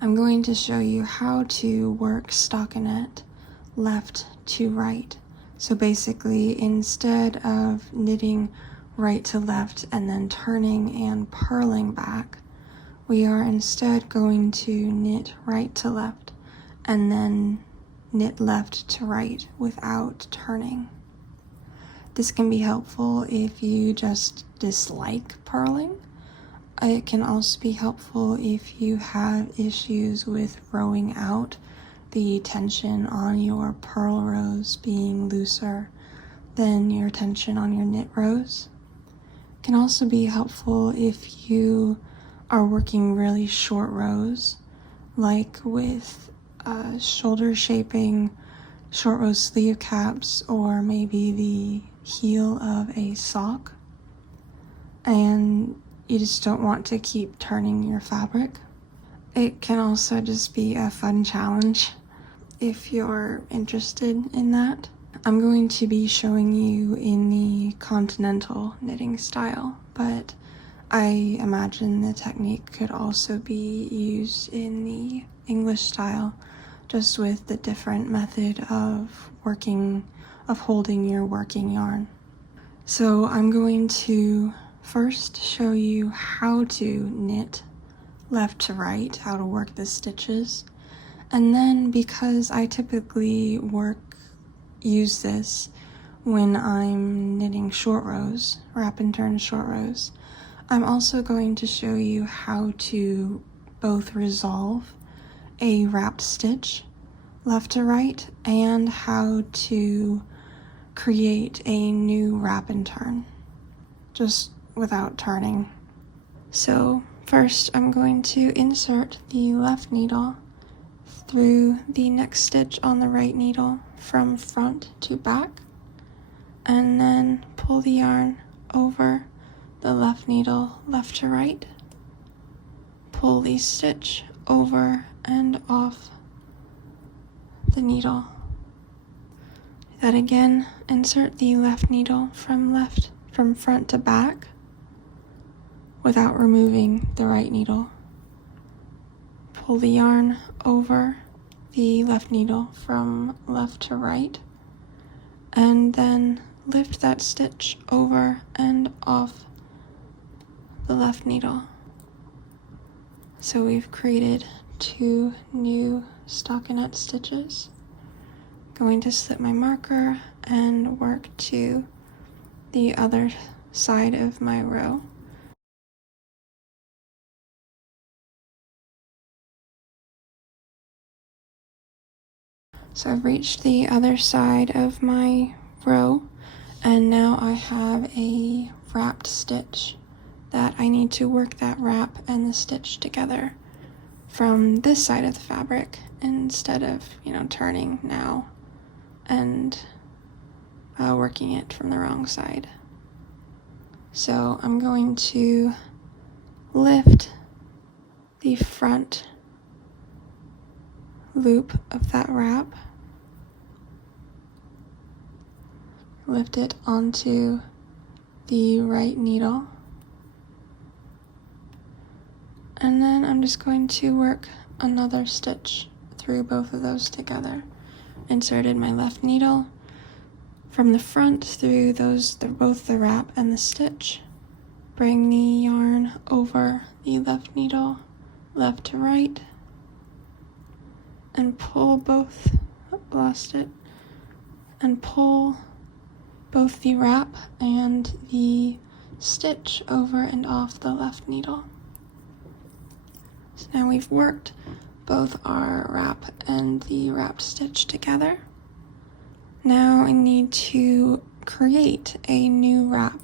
I'm going to show you how to work stockinette left to right. So basically, instead of knitting right to left and then turning and purling back, we are instead going to knit right to left and then knit left to right without turning. This can be helpful if you just dislike purling. It can also be helpful if you have issues with rowing out, the tension on your purl rows being looser than your tension on your knit rows. It can also be helpful if you are working really short rows, like with shoulder shaping, short row sleeve caps, or maybe the heel of a sock, and you just don't want to keep turning your fabric. It can also just be a fun challenge if you're interested in that. I'm going to be showing you in the continental knitting style, but I imagine the technique could also be used in the English style, just with the different method of holding your working yarn. So I'm going to first show you how to knit left to right, how to work the stitches. And then, because I typically use this when I'm knitting short rows, wrap and turn short rows, I'm also going to show you how to both resolve a wrapped stitch left to right and how to create a new wrap and turn, just without turning. So first I'm going to insert the left needle through the next stitch on the right needle from front to back, and then pull the yarn over the left needle left to right, pull the stitch over and off the needle. Do that again. Insert the left needle from front to back without removing the right needle. Pull the yarn over the left needle from left to right, and then lift that stitch over and off the left needle. So we've created 2 new stockinette stitches. Going to slip my marker and work to the other side of my row. So I've reached the other side of my row, and now I have a wrapped stitch that I need to work that wrap and the stitch together from this side of the fabric instead of, turning now and working it from the wrong side. So I'm going to lift the front loop of that wrap, lift it onto the right needle, and then I'm just going to work another stitch through both of those together. Inserted my left needle from the front through both the wrap and the stitch. Bring the yarn over the left needle left to right and pull both, and pull both the wrap and the stitch over and off the left needle. So now we've worked both our wrap and the wrapped stitch together. Now I need to create a new wrap,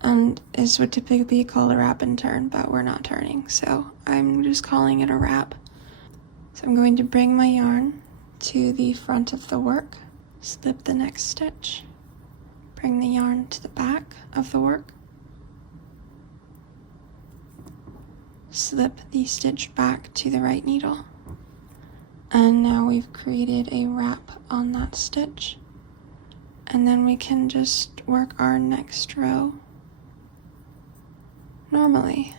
and this would typically be called a wrap and turn, but we're not turning, so I'm just calling it a wrap. So I'm going to bring my yarn to the front of the work, slip the next stitch, bring the yarn to the back of the work, slip the stitch back to the right needle, and now we've created a wrap on that stitch, and then we can just work our next row normally.